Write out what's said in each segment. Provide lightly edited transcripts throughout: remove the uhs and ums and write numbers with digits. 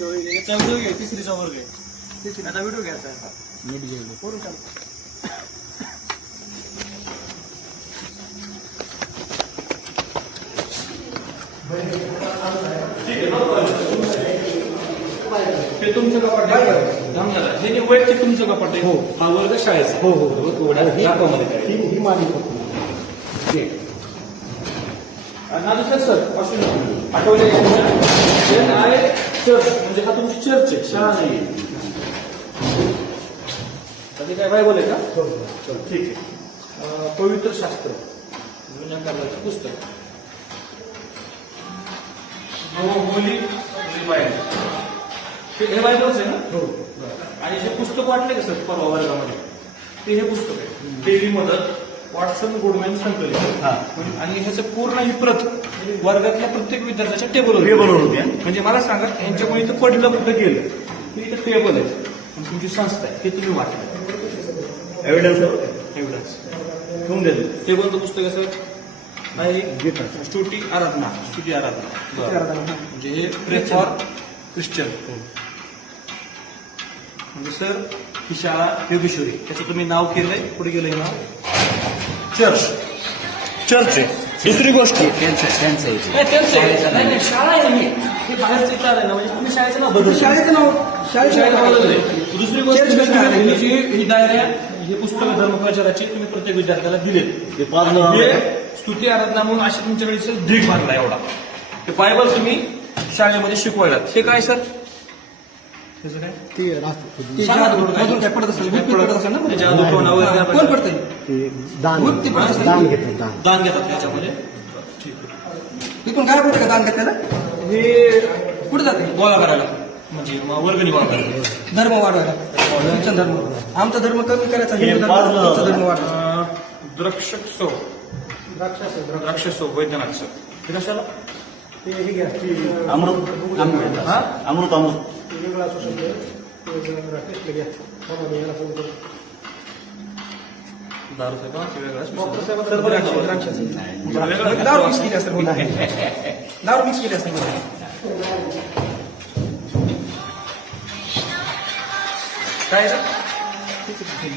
याचा व्हिडिओ घे, तिसरीचा वर्ग आहे. त्याचा व्हिडिओ घ्यायचा आहे. नीट घेऊन करून टाक. हे तुमचं कपाट आहे. हे वैयक्तिक तुमचं कपाट आहे. हो. हा वर्ग शाळेचा. हो हो ही माझी आणि दुसरं सर असून आठवले आहे चर्च, म्हणजे हा तुमची चर्च आहे, शाळा नाही. कधी काय बायबल आहे का? ठीक आहे. पवित्र शास्त्र जुन्या काळाचं पुस्तक. मुली बायबल, हे बायबलच आहे ना? हो. आणि जे पुस्तक वाटले का सर परवा वर्गामध्ये, ते हे पुस्तक आहे. देवी मदत, वॉटसन गुडमॅन संकलित. आणि ह्याचं पूर्ण ही प्रत वर्गातल्या प्रत्येक विद्यार्थ्याच्या टेबलवर होते. म्हणजे मला सांगा, यांच्यामुळे इथं पडलं कुठं गेलं तर इथं टेबल आहे आणि तुमची संस्था आहे, हे तुम्ही वाटलं. एव्हिडन्स ठेवून द्यायचं. टेबलचं पुस्तक आहे सर. स्तुती आराधना. म्हणजे हे प्रे फॉर ख्रिश्चन. म्हणजे सर ही शाळा योगेश्वरी, त्याचं तुम्ही नाव केलंय. पुढे गेलंय नाव चर्च आहे. दुसरी गोष्ट त्यांचं नाही, शाळा आहे नाही, हे बाहेरचं इथं आलंय ना, म्हणजे तुम्ही शाळेचं नाव बदल. शाळेचं नाव दुसरी गोष्ट ही डायऱ्या, हे पुस्तक धर्म प्रचाराची तुम्ही प्रत्येक विद्यार्थ्याला दिलेत. हे स्तुती आराधना म्हणून अशी तुमच्याकडे ढीग भरला एवढा. हे बायबल तुम्ही शाळेमध्ये शिकवायला. हे काय सर? त्याचं काय काय पडत असेल ना? कोण पडतंय? दान घेतात त्याच्यामध्ये. इथून काय पडतं का दान घेतल्याला? हे कुठे जाते? गोळा करायला, म्हणजे वर्गणी गोळा करायला, धर्म वाढवायला. तुमचा धर्म, आमचा धर्म कमी करायचा, हिंदू धर्म वाढवायचा. द्राक्षसो वैद्यनाथ सर. हे कशाला? अमृत वेगळा असू शकतो. दारू साहेब वेगळा. दारू मिक्स केली असते. दारू मिक्स केली असते. काय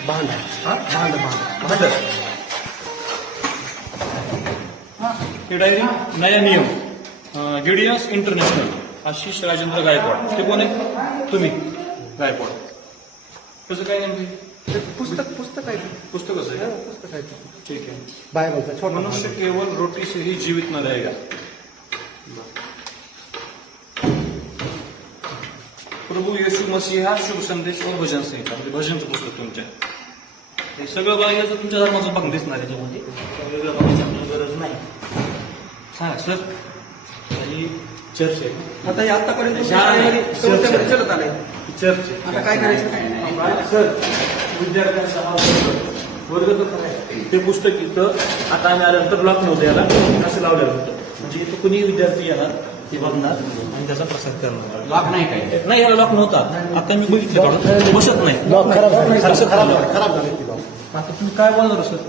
भांड. हे डायरी नया नियम, गिडियन्स इंटरनॅशनल, आशिष राजेंद्र गायकवाड. ते कोण आहे? तुम्ही गायकवाड. कसं काय नेमकं? पुस्तक आहे. पुस्तकच आहे. पुस्तक आहे. ठीक आहे. बायबलचा छोटा. मनुष्य केवळ रोटी से ही जीवित न रहेगा. प्रभू येशू मसीहा शुभ संदेश और भजन संहिता, म्हणजे भजनचं पुस्तक तुमच्या. हे सगळं बघायचं तुमच्या धर्माचं बघ दिसणार याच्यामध्ये. वेगळं बघायची आपल्याला गरज नाही. सांगा सर. ही चर्च आहे. आता हे आतापर्यंत शाळेमध्ये चलत आलंय. चर्च. आता काय करायचं? सर विद्यार्थ्यांचा हा वर्ग तर आहे. ते पुस्तक इथं आता आम्ही आल्यानंतर लॉक नव्हतं, याला असं लावलेलं होतं. म्हणजे इथं कुणी विद्यार्थी येणार, ते बघणार आणि त्याचा प्रसार करणार. लॉक नाही काय? नाही, याला लॉक नव्हता. आता मी बघितलं बसत नाही. खराब झाले. आता तुम्ही काय बोलणार सर?